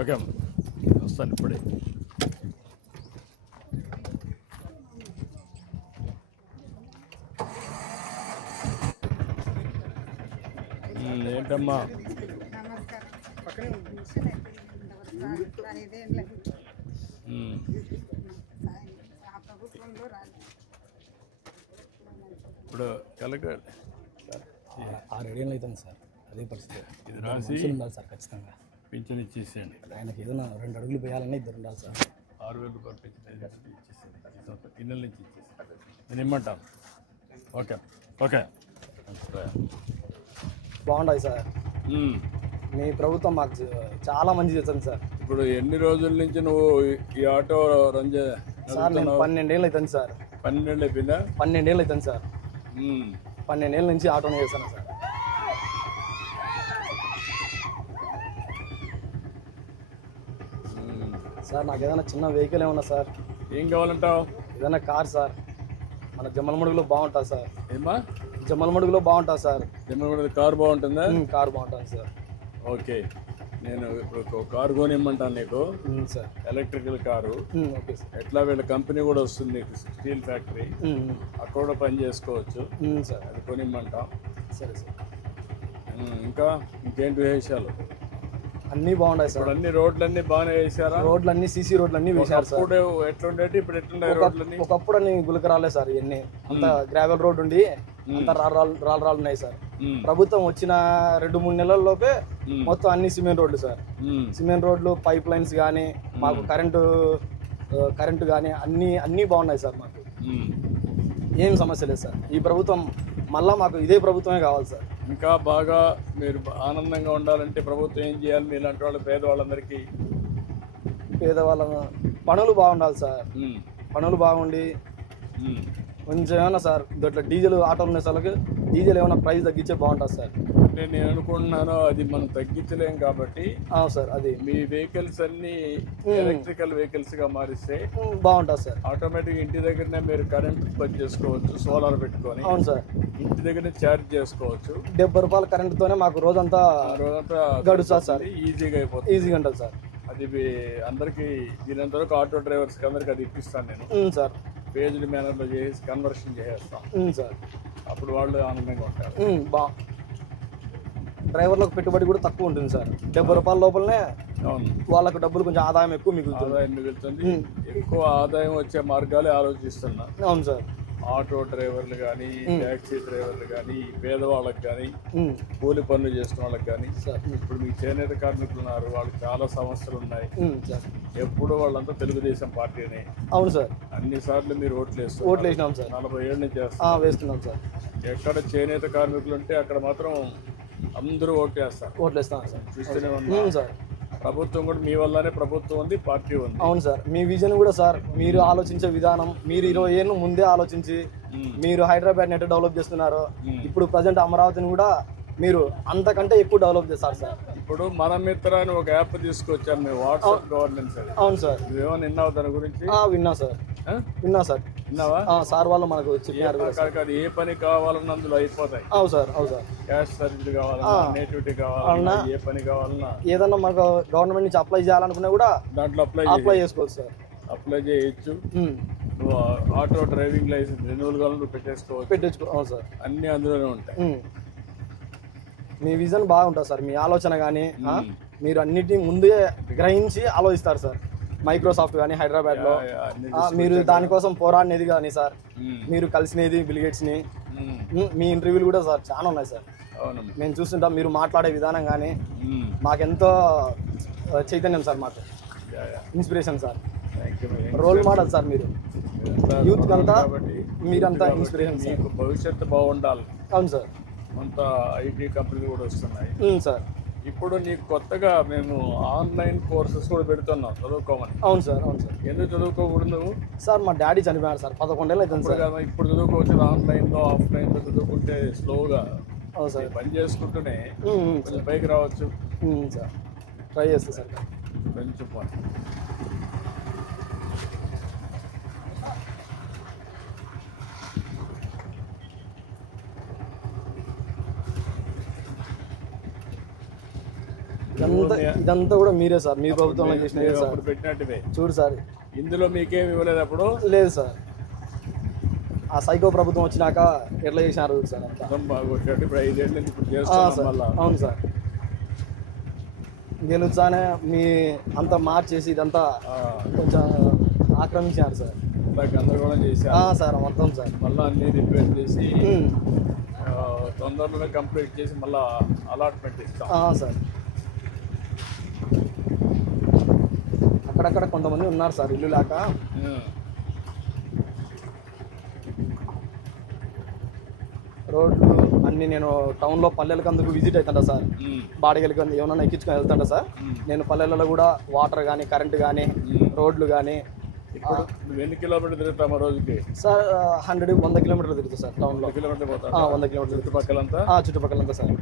Okay వస్తాను ఇప్పుడే. ఏంటమ్మా ఇప్పుడు కలెక్టర్ 6 ఏళ్ళు అవుతుంది సార్. అదే పరిస్థితి. ఇది రాసి ఉండాలి సార్ ఖచ్చితంగా. పింఛన్ ఇచ్చేసేయండి. ఆయనకి ఏదైనా 2 అడుగులు పోయాలని 2 ఉండాలి సార్. 6,000 రూపాయలు పింఛన్ ఇచ్చేసేయండి. ఈ నెల నుంచి ఇచ్చేసి నేను ఇమ్మంటాను. ఓకే ఓకే బాగుంటుంది సార్. మీ ప్రభుత్వం మాకు చాలా మంచి చేస్తుంది సార్. ఇప్పుడు ఎన్ని రోజుల నుంచి నువ్వు ఈ ఆటో రన్ సార్? నేను 12 ఏళ్ళు అవుతుంది సార్. 12 ఏళ్ళు అయిపోయిందా? 12 ఏళ్ళు అవుతుంది సార్. 12 ఏళ్ళ నుంచి ఆటోనే చేస్తాను సార్. సార్ నాకు ఏదైనా చిన్న వెహికల్ ఏమన్నా సార్? ఏం కావాలంటావు? ఏదైనా కార్ సార్. మన జమ్మలమడుగులో బాగుంటుంది సార్. ఏమా జమ్మలమడుగులో బాగుంటుంది సార్. జమ్మలమడుగు కారు బాగుంటుందా? కార్ బాగుంటుంది సార్. ఓకే నేను ఇప్పుడు ఒక కారు కొనిమ్మంటాను నీకు sir. Electrical car. Okay sir. ఎట్లా వీళ్ళ కంపెనీ కూడా వస్తుంది నీకు, స్టీల్ ఫ్యాక్టరీ, అక్కడ కూడా పని చేసుకోవచ్చు సార్. అది కొనిమ్మంటాం. సరే సార్. ఇంకా ఇంకేంటి విశేషాలు? అన్నీ బాగున్నాయి సార్. ఇప్పుడు అన్ని రోడ్లన్నీ బాగానే వేసారా? రోడ్లన్నీ సీసీ రోడ్లన్నీ వేశారు సార్. ఇప్పుడు ఎట్లుండేటి ఇప్పుడు ఎట్లున్నాయి రోడ్లన్నీ? ఒకప్పుడు అన్ని గులకరాలే సార్. ఇవన్నీ అంత గ్రావెల్ రోడ్ ఉండి అంత రాళ్ళు ఉన్నాయి సార్. ప్రభుత్వం వచ్చిన 2-3 నెలల్లోపే మొత్తం అన్ని సిమెంట్ రోడ్లు సార్. సిమెంట్ రోడ్లు, పైప్ లైన్స్ కానీ, మాకు కరెంటు కానీ అన్నీ బాగున్నాయి సార్. మాకు ఏం సమస్య లేదు సార్. ఈ ప్రభుత్వం మళ్ళా మాకు ఇదే ప్రభుత్వమే కావాలి సార్. ఇంకా బాగా మీరు ఆనందంగా ఉండాలంటే ప్రభుత్వం ఏం చేయాలి? మీలాంటి వాళ్ళు పేదవాళ్ళందరికీ పనులు బాగుండాలి సార్. పనులు బాగుండి కొంచెం ఏమన్నా సార్ ఇట్లా డీజిల్ ఆటోలు ఉన్న వాళ్ళకి డీజిల్ ఏమైనా ప్రైస్ తగ్గించే బాగుంటుంది సార్. అంటే నేను అనుకుంటున్నాను అది మనం తగ్గించలేం కాబట్టి సార్. అది మీ వెహికల్స్ అన్ని ఎలక్ట్రికల్ వెహికల్స్ గా మారిస్తే బాగుంటుంది సార్. ఆటోమేటిక్ ఇంటి దగ్గరనే మీరు కరెంట్ ఉత్పత్తి చేసుకోవచ్చు, సోలార్ పెట్టుకొని. అవును సార్. ఇంటి దగ్గరనే ఛార్జ్ చేసుకోవచ్చు. 70 రూపాయల కరెంటుతోనే మాకు రోజంతా గడుస్తుంది సార్. ఈజీగా అయిపోతుంది. ఈజీగా ఉంటుంది సార్. అది అందరికి దీనంతవరకు ఆటో డ్రైవర్స్ కి అందరికి అది ఇప్పిస్తాను నేను సార్. పేజ్డ్ మేనర్లో చేసి కన్వర్షన్ చేస్తాం సార్. అప్పుడు వాళ్ళు ఆనందంగా ఉంటారు. డ్రైవర్లకు పెట్టుబడి కూడా తక్కువ ఉంటుంది సార్. 70 రూపాయల లోపలనే వాళ్ళకు డబ్బులు కొంచెం ఆదాయం ఎక్కువ మిగులుతుంది. ఎక్కువ ఆదాయం వచ్చే మార్గాలే ఆలోచిస్తున్నా. అవును సార్. ఆటో డ్రైవర్లు కానీ, ట్యాక్సీ డ్రైవర్లు కానీ, పేదవాళ్ళకి కానీ, కూలి పనులు చేసిన వాళ్ళకి కానీ. ఇప్పుడు మీకు చేనేత కార్మికులు ఉన్నారు, వాళ్ళకి చాలా సమస్యలు ఉన్నాయి. ఎప్పుడు వాళ్ళంతా తెలుగుదేశం పార్టీనే. అవును సార్. అన్ని సార్లు మీరు ఓట్లు వేసినాం సార్. 40 ఏళ్ళ నుంచి వేస్తున్నాం సార్. ఎక్కడ చేనేత కార్మికులు ఉంటే అక్కడ మాత్రం అందరూ ఓట్లేస్తాం సార్. చూస్తూనే ఉన్నాం సార్. ప్రభుత్వం కూడా మీ వల్లనే ప్రభుత్వం ఉంది, పార్టీ ఉంది. అవును సార్. మీ విజన్ కూడా సార్, మీరు ఆలోచించే విధానం, మీరు 20 ఏళ్ళు ముందే ఆలోచించి మీరు హైదరాబాద్ నెట్ డెవలప్ చేస్తున్నారు. ఇప్పుడు ప్రజెంట్ అమరావతిని కూడా మీరు అంతకంటే ఎక్కువ డెవలప్ చేస్తారు సార్. ఇప్పుడు మన మిత్ర అని ఒక యాప్ తీసుకొచ్చాం మేము, వాట్సాప్ గవర్నెన్స్. అవును సార్. నువ్వేమో విన్నావు దాని గురించి? విన్నా సార్. విన్నావా? సార్ వాళ్ళు మనకు చెప్పారు. ఏ పని కావాలన్నా అందులో అయిపోతాయి. అవును సార్. అవును సార్. క్యాష్ సర్వీస్ కావాలన్నా, నేటివిటీ కావాలన్నా, ఏ పని కావాలన్నా, ఏదన్నా మనకు గవర్నమెంట్ నుంచి అప్లై చేయాలనుకున్నా కూడా దాంట్లో అప్లై చేసుకోవచ్చు సార్. అప్లై చేయొచ్చు. నువ్వు ఆటో డ్రైవింగ్ లైసెన్స్ రెన్యూవల్ కావాలని పెట్టేసుకోవచ్చు. అవును సార్. అన్ని అందులోనే ఉంటాయి. మీ విజన్ బాగుంటుంది సార్. మీ ఆలోచన కానీ మీరు అన్నిటినీ ముందే గ్రహించి ఆలోచిస్తారు సార్. మైక్రోసాఫ్ట్ కానీ హైదరాబాద్లో మీరు దానికోసం పోరాడినది కానీ సార్, మీరు కలిసినది బిల్గేట్స్ని, మీ ఇంటర్వ్యూలు కూడా సార్ చాలా ఉన్నాయి సార్. మేము చూస్తుంటాం. మీరు మాట్లాడే విధానం కానీ మాకెంతో చైతన్యం సార్, మాకు inspiration sir. Role model sir మీరు. యూత్ అంతా మీరంతా ఇన్స్పిరేషన్ సార్. భవిష్యత్తు బాగుండాలి. అవును సార్. అంతా ఐటీ కంపెనీలు కూడా వస్తున్నాయి సార్. ఇప్పుడు నీకు కొత్తగా మేము ఆన్లైన్ కోర్సెస్ కూడా పెడుతున్నాం చదువుకోమని. అవును సార్. అవును సార్. ఎందుకు చదువుకోకూడదు నువ్వు? సార్ మా డాడీ చనిపోయారు సార్. 11 ఏళ్ళు అవుతుంది సార్. ఇప్పుడు చదువుకోవచ్చు. ఆన్లైన్లో ఆఫ్లైన్లో చదువుకుంటే స్లోగా పని చేసుకుంటూనే కొంచెం పైకి రావచ్చు సార్. ట్రై చేస్తా సార్. కొంచెం పని ఇదంతా కూడా మీరే సార్, మీ ప్రభుత్వంలో చేసినవి సార్. అప్పుడు పెట్టినట్టువే. చూడు సార్, ఇందులో మీకేమి ఇవ్వలేదు అప్పుడు? లేదు సార్. ఆ సైకో ప్రభుత్వం వచ్చినాక ఎట్లా చేసినారు సార్ అంతా. బాగొట్టాడు. ఇప్పుడు 5 ఏళ్ళు ఇప్పుడు సార్ చేస్తాం మళ్ళా. అవును సార్. గెలుచానే మీ అంతా మార్చేసి ఇదంతా కొంచెం ఆక్రమించారు సార్. గందరగోళం చేశారు సార్ మొత్తం సార్. మళ్ళీ అన్ని రిపేర్ చేసి తొందరలోనే కంప్లీట్ చేసి మళ్ళీ అలాట్మెంట్ ఇస్తాం సార్. అక్కడక్కడ కొంతమంది ఉన్నారు సార్ ఇల్లు లేక. రోడ్లు అన్ని నేను టౌన్లో పల్లెలకు అందుకు విజిట్ అవుతుంటా సార్. బాడిగలకి ఏమన్నా ఎక్కించుకొని వెళ్తుంటా సార్. నేను పల్లెలలో కూడా వాటర్ కానీ కరెంట్ కానీ రోడ్లు కానీ. ఇప్పుడు నువ్వు ఎన్ని కిలోమీటర్లు తిరుగుతామా రోజుకి? సార్ 100 కిలోమీటర్లు తిరుగుతా సార్ టౌన్లో. 100 కిలోమీటర్లు పోతా? 100 కిలోమీటర్లు చుట్టుపక్కలంతా? చుట్టుపక్కలంతా సార్.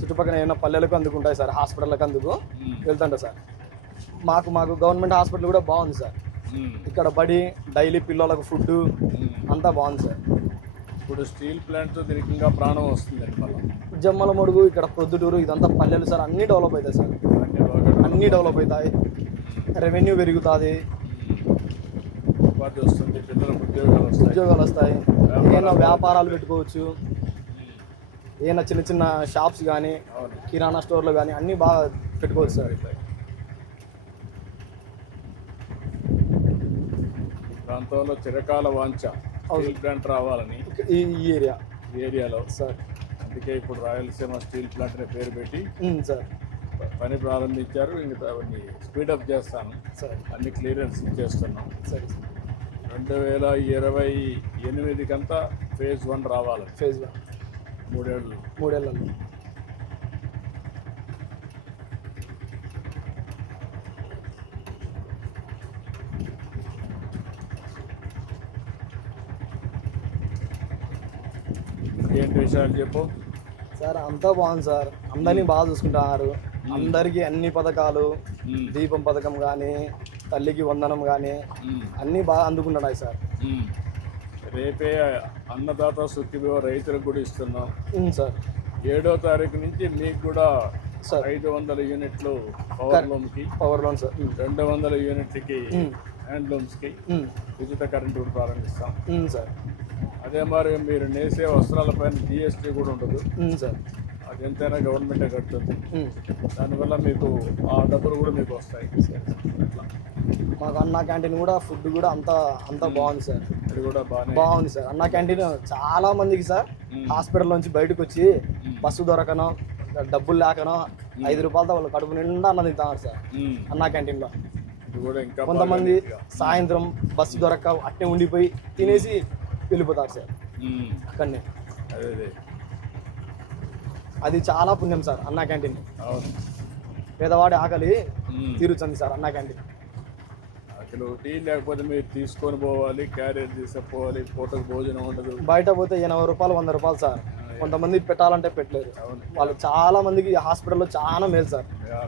చుట్టుపక్కల ఏమైనా పల్లెలకు అందుకుంటాయి సార్, హాస్పిటల్కి అందుకు వెళ్తుంటా సార్. మాకు గవర్నమెంట్ హాస్పిటల్ కూడా బాగుంది సార్. ఇక్కడ బడి, డైలీ పిల్లలకు ఫుడ్ అంతా బాగుంది సార్. ఇప్పుడు స్టీల్ ప్లాంట్తో దీనికి ఇంకా ప్రాణం వస్తుందండి. మళ్ళీ జమ్మల మడుగు, ఇక్కడ ప్రొద్దుటూరు, ఇదంతా పల్లెలు సార్. అన్నీ డెవలప్ అవుతాయి సార్. అన్నీ డెవలప్ అవుతాయి. రెవెన్యూ పెరుగుతుంది, ఉపాధి వస్తుంది, పిల్లలకు ఉద్యోగాలు వస్తాయి. ఏమైనా వ్యాపారాలు పెట్టుకోవచ్చు. ఏమైనా చిన్న చిన్న షాప్స్ కానీ కిరాణా స్టోర్లు కానీ అన్నీ బాగా పెట్టుకోవచ్చు సార్. ప్రాంతంలో చిరకాల వాంఛ స్టీల్ ప్లాంట్ రావాలని ఈ ఏరియాలో సార్. అందుకే ఇప్పుడు రాయలసీమ స్టీల్ ప్లాంట్ అనే పేరు పెట్టి సార్ పని ప్రారంభించారు. ఇంకా అవన్నీ స్పీడప్ చేస్తాను సార్. అన్ని క్లియరెన్స్ ఇచ్చేస్తున్నాం. సరే. 2028 కంతా ఫేజ్ 1 రావాలి. ఫేజ్ 1 3 ఏళ్ళు. ఏంటి విషయాలు చెప్పు సార్. అంతా బాగుంది సార్. అందరినీ బాగా చూసుకుంటున్నారు. అందరికీ అన్ని పథకాలు, దీపం పథకం కానీ, తల్లికి వందనం కానీ అన్నీ బాగా అందుకుంటున్నాయి సార్. రేపే అన్నదాత సుఖీభవ రైతులకు కూడా ఇస్తున్నాం సార్. 7వ తారీఖు నుంచి మీకు కూడా సార్ 500 యూనిట్లు పవర్ లోన్ సార్. 200 యూనిట్లకి హ్యాండ్లూమ్స్కి ఉచిత కరెంటు కూడా ప్రారంభిస్తాం సార్. అదే మరి మీరు నేసే వస్త్రాలపైన GST కూడా ఉండదు సార్. అది ఎంతైనా గవర్నమెంటే కడుతుంది. దానివల్ల మీకు ఆ డబ్బులు కూడా మీకు వస్తాయి. అట్లా మాకు అన్నా క్యాంటీన్ కూడా ఫుడ్ కూడా అంతా బాగుంది సార్. అది కూడా బాగుంది సార్. అన్నా క్యాంటీన్ చాలా మందికి సార్ హాస్పిటల్ నుంచి బయటకు వచ్చి బస్సు దొరకనో డబ్బులు లేకనో 5 రూపాయలతో వాళ్ళు కడుపు నిండా అన్న తింటారు సార్ అన్నా క్యాంటీన్లో. కొంతమంది సాయంత్రం బస్సు దొరక్క అట్టే ఉండిపోయి తినేసి వెళ్ళిపోతారు సార్ అక్కడనే. అది చాలా పుణ్యం సార్ అన్నా క్యాంటీన్. పేదవాడి ఆకలి తీరుతుంది సార్ అన్నా క్యాంటీన్. టీ లేకపోతే మీరు తీసుకొని పోవాలి, క్యారియర్ తీసుకుపోవాలి, పూటకు భోజనం ఉండదు. బయట పోతే 80 రూపాయలు 100 రూపాయలు సార్. కొంతమంది పెట్టాలంటే పెట్టలేరు. వాళ్ళు చాలా మందికి హాస్పిటల్లో చాలా మేలు సార్.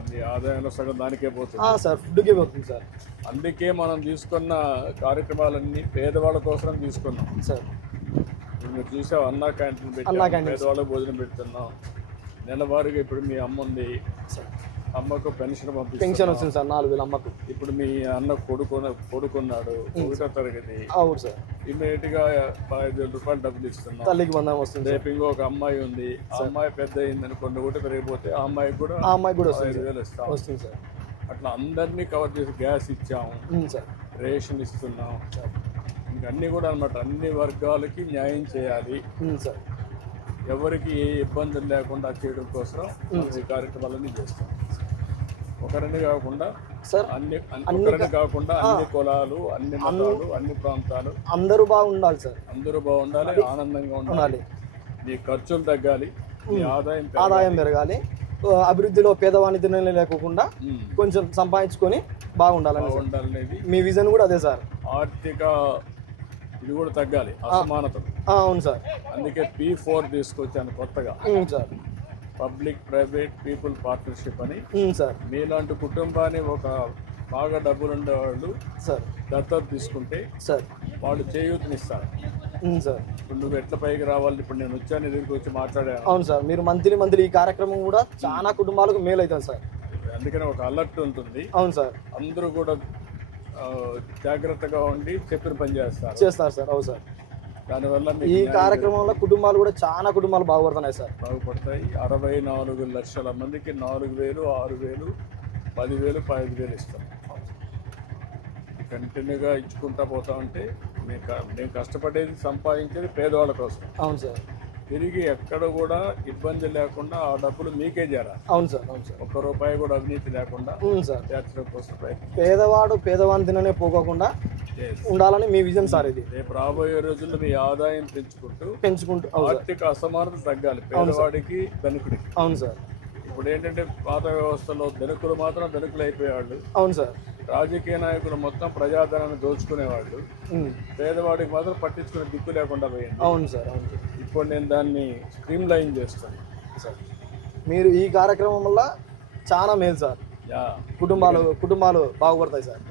మీ ఆదాయంలో సగం దానికే పోతుంది సార్, ఫుడ్కే పోతుంది సార్. అందుకే మనం తీసుకున్న కార్యక్రమాలన్నీ పేదవాళ్ళ కోసం తీసుకున్నాం సార్. మీరు చూసావు అన్నా క్యాంటీన్ పెట్టి పేదవాళ్ళకి భోజనం పెడుతున్నాం. నెలవారీగా ఇప్పుడు మీ అమ్మ ఉంది, అమ్మకు పెన్షన్ వస్తుంది సార్ 4000 అమ్మకు. ఇప్పుడు మీ అన్న కొడుకున్నాడు 1వ తరగతి. అవును సార్. ఇమీడియట్ గా 15,000 రూపాయలు డబ్బులు ఇస్తున్నాం. తల్లికి వందనం వస్తుంది. రేపు ఇంకొక అమ్మాయి ఉంది, ఆ అమ్మాయి పెద్ద అయింది అనుకోండి, ఒకటి పెరిగిపోతే ఆ అమ్మాయికి కూడా 5,000 ఇస్తాం. వస్తుంది సార్. అట్లా అందరినీ కవర్ చేసి గ్యాస్ ఇచ్చాము సార్, రేషన్ ఇస్తున్నాం. ఇంకా అన్ని కూడా అనమాట అన్ని వర్గాలకి న్యాయం చేయాలి సార్. ఎవరికి ఏ ఇబ్బందులు లేకుండా చేయడం కోసం ఈ కార్యక్రమాలన్నీ చేస్తాం. ఒకరిని కాకుండా సార్, అన్ని కులాలు, అన్ని మతాలు, అన్ని ప్రాంతాలు అందరూ బాగుండాలి సార్. అందరూ బాగుండాలి, ఆనందంగా ఉండాలి. మీ ఖర్చులు తగ్గాలి, మీ ఆదాయం పెరగాలి. అభివృద్ధిలో పేదవాణి తినలే లేకుండా కొంచెం సంపాదించుకొని బాగుండాలనేది మీ విజన్ కూడా అదే సార్. ఆర్థిక ఇది కూడా తగ్గాలి, అసమానతలు. అవును సార్. అందుకే P4 తీసుకొచ్చాను కొత్తగా sir. Public private people partnership అని సార్. మీలాంటి కుటుంబాన్ని ఒక బాగా డబ్బులు ఉండేవాళ్ళు సార్ దత్తత తీసుకుంటే సార్ వాళ్ళు చేయూతనిస్తారు సార్. ఇప్పుడు నువ్వు ఎట్లా పైకి రావాలి, ఇప్పుడు నేను వచ్చాను ఎదురుకు వచ్చి మాట్లాడాను. అవును సార్. మీరు మంత్లీ ఈ కార్యక్రమం కూడా చాలా కుటుంబాలకు మేలు అవుతుంది సార్. అందుకని ఒక అలర్ట్ ఉంటుంది. అవును సార్. అందరూ కూడా జాగ్రత్తగా ఉండి చెప్పిన పని చేస్తారు సార్. అవును సార్. దానివల్ల ఈ కార్యక్రమంలో కుటుంబాలు కూడా చాలా కుటుంబాలు బాగుపడుతున్నాయి సార్. బాగుపడతాయి. 64 లక్షల మందికి 4,000, 6,000, 10,000, 15,000 ఇస్తాం. కంటిన్యూగా ఇచ్చుకుంటా పోతా ఉంటే మేము కష్టపడేది సంపాదించేది పేదవాళ్ళ కోసం. అవును సార్. తిరిగి ఎక్కడ కూడా ఇబ్బంది లేకుండా ఆ డబ్బులు మీకే చేరాలి. అవును సార్. అవును సార్. 1 రూపాయి కూడా అవినీతి లేకుండా చేర్చడం కోసం పేదవాడు పేదవాని తిననే పోకోకుండా ఉండాలని మీ విజన్ సార్. ఇది రేపు రాబోయే రోజుల్లో మీ ఆదాయం పెంచుకుంటూ ఆర్థిక అసమానత తగ్గాలి పేదవాడికి ధనికుడికి. అవును సార్. ఇప్పుడు ఏంటంటే పాత వ్యవస్థలో ధనికులు మాత్రం ధనికులు అయిపోయేవాళ్ళు. అవును సార్. రాజకీయ నాయకులు మొత్తం ప్రజాధనాన్ని దోచుకునేవాళ్ళు. పేదవాడికి మాత్రం పట్టించుకునే దిక్కు లేకుండా పోయింది. అవును సార్. అవును. ఇప్పుడు నేను దాన్ని స్ట్రీమ్ లైన్ చేస్తాను సార్. మీరు ఈ కార్యక్రమం వల్ల చాలా మేలు సార్. కుటుంబాలు బాగుపడతాయి సార్.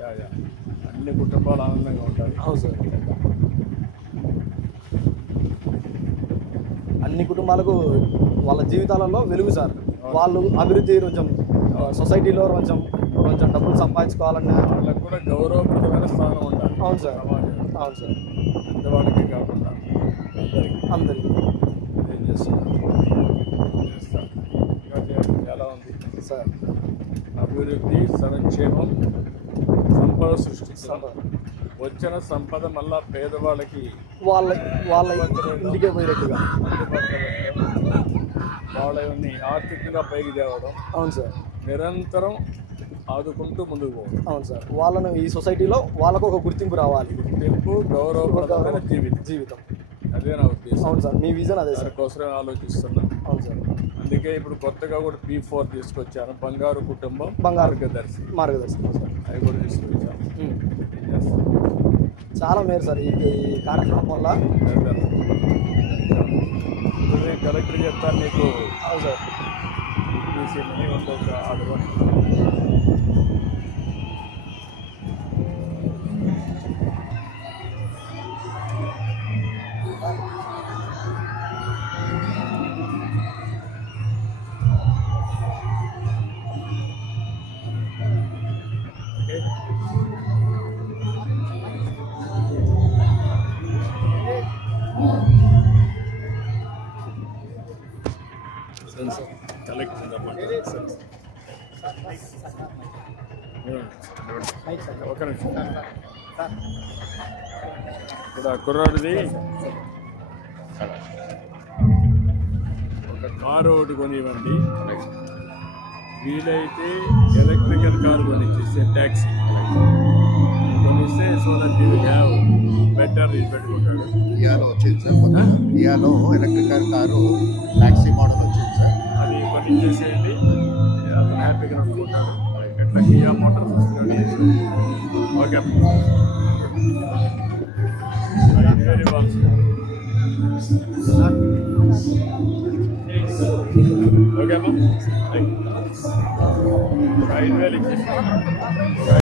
అన్ని కుటుంబాలు ఆనందంగా ఉంటాయి. అవును సార్. అన్ని కుటుంబాలకు వాళ్ళ జీవితాలలో వెలుగు సార్. వాళ్ళు అభివృద్ధి కొంచెం సొసైటీలో కొంచెం డబ్బులు సంపాదించుకోవాలన్నా వాళ్ళకు కూడా గౌరవప్రదమైన స్థానం ఉండాలి. అవును సార్. అవును సార్. పెద్దవాళ్ళకి కాకుండా అందరికీ ఏం చేస్తారు చాలా ఉంది సార్. అభివృద్ధి, సంక్షేమం, సంపద సృష్టిస్తాం. వచ్చిన సంపద మళ్ళా పేదవాళ్ళకి వాళ్ళ ఇంటికే పోయేట్టుగా వాళ్ళని ఆర్థికంగా పైకి తేవడం. అవును సార్. నిరంతరం ఆదుకుంటూ ముందుకు పోవడం. అవును సార్. వాళ్ళను ఈ సొసైటీలో వాళ్ళకు ఒక గుర్తింపు రావాలి. గుర్తింపు, గౌరవప్రదమైన జీవితం అదే నా ఉద్దేశం. అవును సార్. మీ విజన్ అదే సార్. దానికోసమే ఆలోచిస్తున్నా. అవును సార్. అందుకే ఇప్పుడు కొత్తగా కూడా P4 తీసుకొచ్చాను. బంగారు కుటుంబం, మార్గదర్శి సార్. అవి కూడా తీసుకొచ్చాను. చాలా మేలు సార్ ఈ కార్యక్రమం వల్ల. కలెక్టర్ చెప్తాను నీకు. అవును సార్. ఒక ఆర్డర్ కలెక్టర్ ఒక నిమిషం. ఇప్పుడు ఆ కుర్రాడిది ఒక కారు ఒకటి కొనివ్వండి. వీలైతే ఎలక్ట్రికల్ కారు కొనిచ్చేస్తే ట్యాక్సీ కొనిస్తే so that you have better పెట్టుకుంటాడు. ఇయాలో వచ్చింది సార్. ఇయాలో ఎలక్ట్రికల్ కారు ట్యాక్సీ మోడల్ వచ్చింది సార్. అది కొనిచ్చేసేయండి. అతను హ్యాపీగా నడుపుకుంటాడు. ఎట్లా కియా మోటార్స్ వస్తుంది. ఓకే వెరీ బాగుంది. ఓకే అమ్మా 5,000 ఇచ్చేసి